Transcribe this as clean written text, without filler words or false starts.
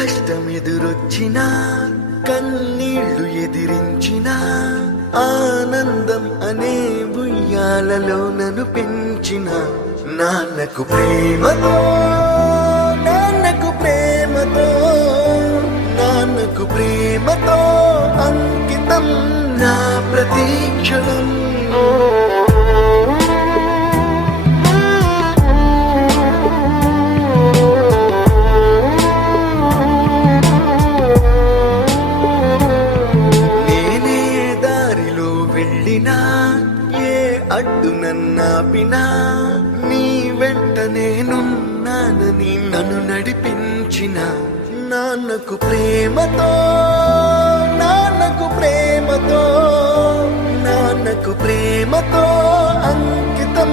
కష్టమెదురొచ్చినా కన్నీళ్లు ఎదిరించినా ఆనందం అనే ఉయ్యాలలో నన్ను పెంచిన నాన్నకు ప్రేమతో నాన్నకు ప్రేమతో నాన్నకు ప్రేమతో అంకితం నా ప్రతీక్షణం. ఏ అడ్డు నన్నాపినా నీ వెంట నేనున్నానని నన్ను నడిపించిన నాన్నకు ప్రేమతో నాన్నకు ప్రేమతో నాన్నకు ప్రేమతో అంకితం.